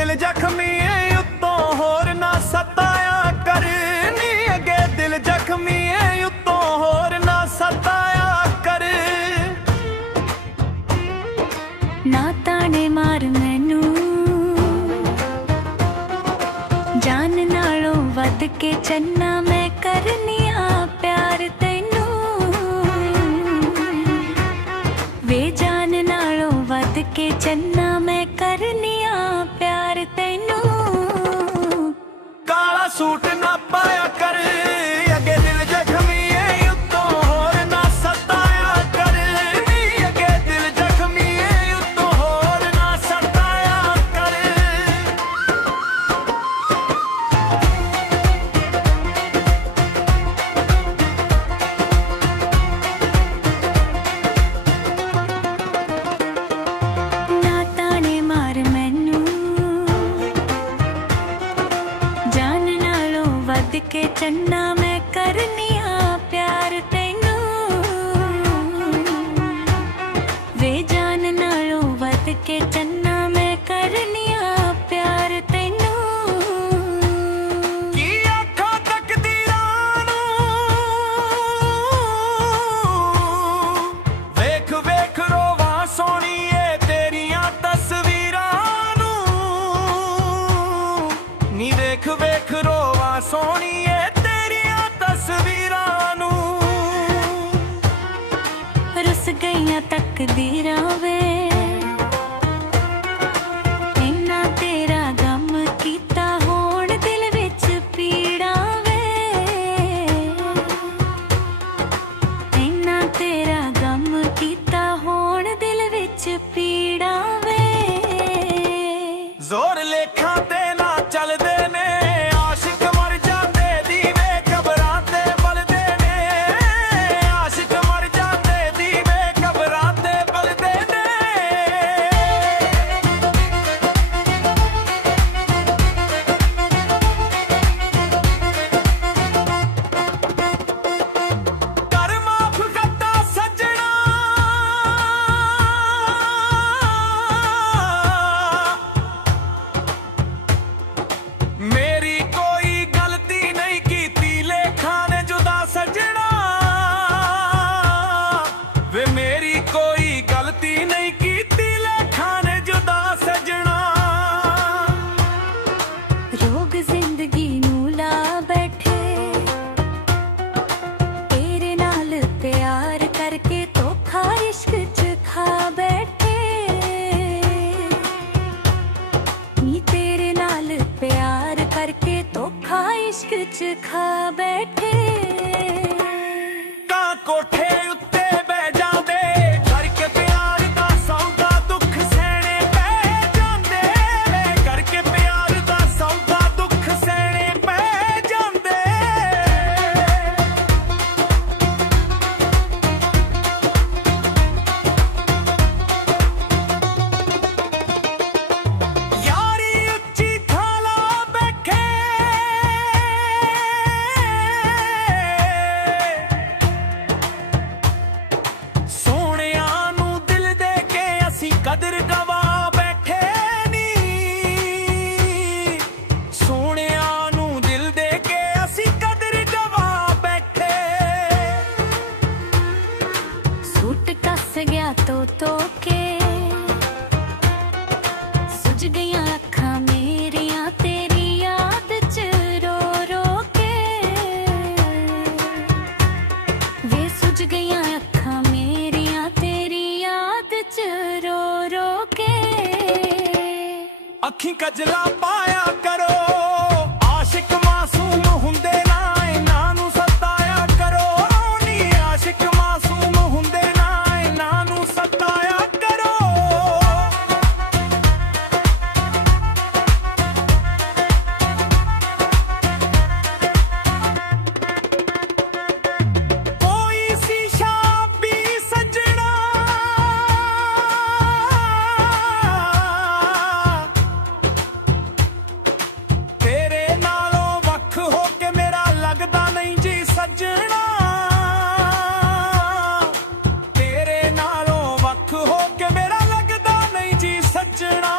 दिल जख्मी है उत्तों होर ना सताया कर नी, अगे दिल जख्मी है उत्तों होर ना सताया कर। ना ताने मार मैनू जान नालों वध के चन्ना मैं करनी आ प्यार तैनू, वे जान नालों वध के चन्ना मैं करनी आ प्यार तैनू। काला सूट ना पाया कर अगे दिल जख्मी है उत्तों होर ना सताया कर नी, अगे दिल जख्मी है उत्तों होर ना सताया कर। ना ताने मार मैनू जान नालों वध के चन्ना मैं करनी आ प्यार तैनू, वे जान नालों वध के चन्ना मैं करनी आ प्यार तैनू। की आखा तकदीरां नूं वेख वेख रोवां सोहणीए तेरियां तस्वीरां नूं, नी वेख वेख रोवां सोहणीए तेरियां तस्वीरां नूं। रुस गईयां तकदीरां वे इन्ना तेरा गम कीता होण दिल विच पीड़ा वे, इन्ना तेरा गम कीता होण दिल विच पीड़ा वे। जोर लेखा ते ना चलदे ने आशिक मर जांदे दीवे कबरां ते बलदे ने, आशिक मर जांदे दीवे कबरां ते बलदे ने। कर माफ करता सजना मेरी कोई गलती नहीं कीती लेखा ने जुदा सजना, वे मेरी कोई गलती नहीं कीती लेखा ने जुदा सजना। रोग जिंदगी नू ला बैठे तेरे नाल प्यार करके धोखा इश्क च खा बैठे, नी तेरे नाल प्यार करके धोखा इश्क च खा बैठे। कां कोठे उत्ते बह जांदे करके प्यार दा सौदा दुख सहने पै जांदे, वे करके प्यार दा सौदा दुख सहने पै जांदे। यारी उच्ची थाला बैठे सोहणिया नू दिल दे के असी कदर गवा बैठे नी, सोहणिया नू दिल दे के असी कदर गवा बैठे। सूट कस गया तो के सुज गईयां अखां मेरियां तेरी याद च रो रो के, वे सुज गईयां अखां मेरियां तेरी याद च रो रो के। अखी कजला पाया करो आशिक मासूम हुंदे ना इन्हां नू सताया करो नी, आशिक मासूम हुंदे ना इन्हां नू सताया करो। कोई सी शाबी सजना तेरे नालों वख हो के मेरा लगदा नहीं जी सजना, तेरे नालों वख हो के मेरा लगदा नहीं जी सजना।